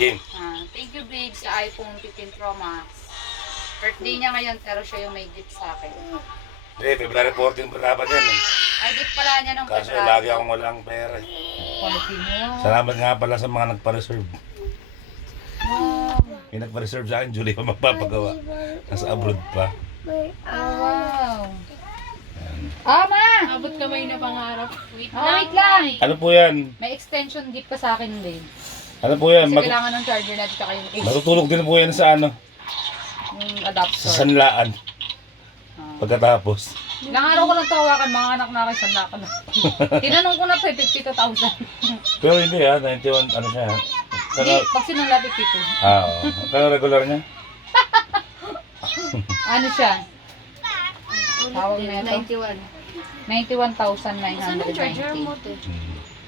Game. Uh, ah, thank you, babe, sa iPhone 15 Pro Max. Birthday niya ngayon, pero siya yung may gift sa akin. Eh, hey, February 14 yung pagkakaba niya. Eh. Ay, gift pala niya ng pagkakaba. Kaso, eh, lagi akong walang pera. Continue. Salamat nga pala sa mga nagpa-reserve. Wow. May nagpa-reserve sa akin, Julie, magpapagawa. Nasa abroad pa. Wow. Oh, ah, ma! Abot kamay na pangarap. Wait, oh, lang. wait lang. Ma. Ano po yan? May extension gift pa sa akin, babe. Ano po yan? Kasi Mag- kailangan ng charger natin at yung AC. Matutulog din po yan sa ano? Yung mm, adapter. Sa sanlaan. Uh, Pagkatapos. Nangaraw ko lang tawakan, mga anak, -anak na sa kay sanlaan. Tinanong ko na po, 52,000. Pero hindi ah, 91, ano siya. Hindi, pag sinula, 52. Ah, oo. Kaya regular niya? ano siya? Tawag neto? 91. 91,990. Saan ang charger mo,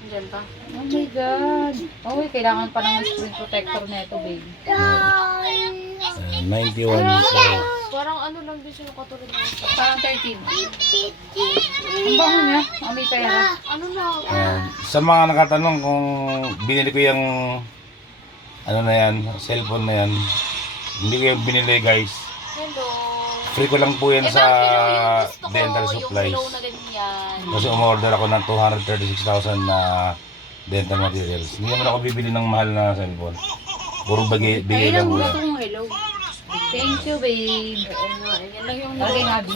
Diyan pa. Oh my God. Oh, kailangan pa ng screen protector na ito, baby. Uh, 91. Parang, so. uh, parang ano lang din siya katulad mo. Parang 13. Ang baho niya. Ang may pera. Ano na ako? Uh, sa mga nakatanong kung binili ko yung ano na yan, cellphone na yan. Hindi ko yung binili, guys. Hello. Free ko lang po yan e, sa pero, dental, dental supplies. Kasi umorder ako ng 236,000 na dental materials. Hindi naman ako bibili ng mahal na cellphone. Puro bagay, bigay lang mo yan. Hello. Thank you, babe. Ayan lang yung nabi.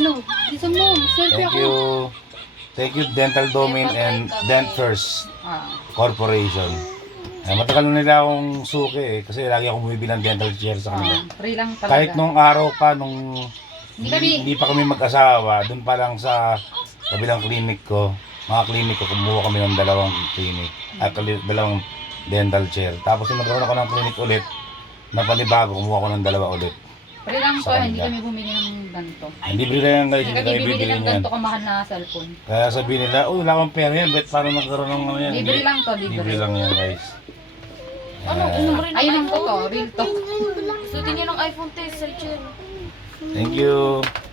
Ano? Gusto mo? Selfie ako. Thank you. Thank you, Dental Domain e, and kami. Dent First ah. Corporation. Ah. Ay, matagal na nila akong suki eh, kasi lagi akong bumibili ng dental chair sa kanila. Oh, lang Kahit nung araw pa, nung hindi, hindi, kami... hindi pa kami mag-asawa, dun pa lang sa kabilang klinik ko, mga klinik ko, kumuha kami ng dalawang clinic, Ay, dalawang mm -hmm. dental chair. Tapos yung nagkaroon ako ng clinic ulit, napanibago, kumuha ko ng dalawa ulit. Free lang po, hindi kami bumili ng ganito. Hindi free lang yung ganito. Hindi, hindi kami ng ganito kamahal na cellphone. Kaya sabihin nila, oh, wala akong pera yan, bet parang magkaroon ng ano uh, yan. Libre lang to, libre. Libre lang yan, guys. Anong inumarin ng iPhone? Ayun ang to, rin to. Sutin niyo ng iPhone 10, Sir Chen. Thank you.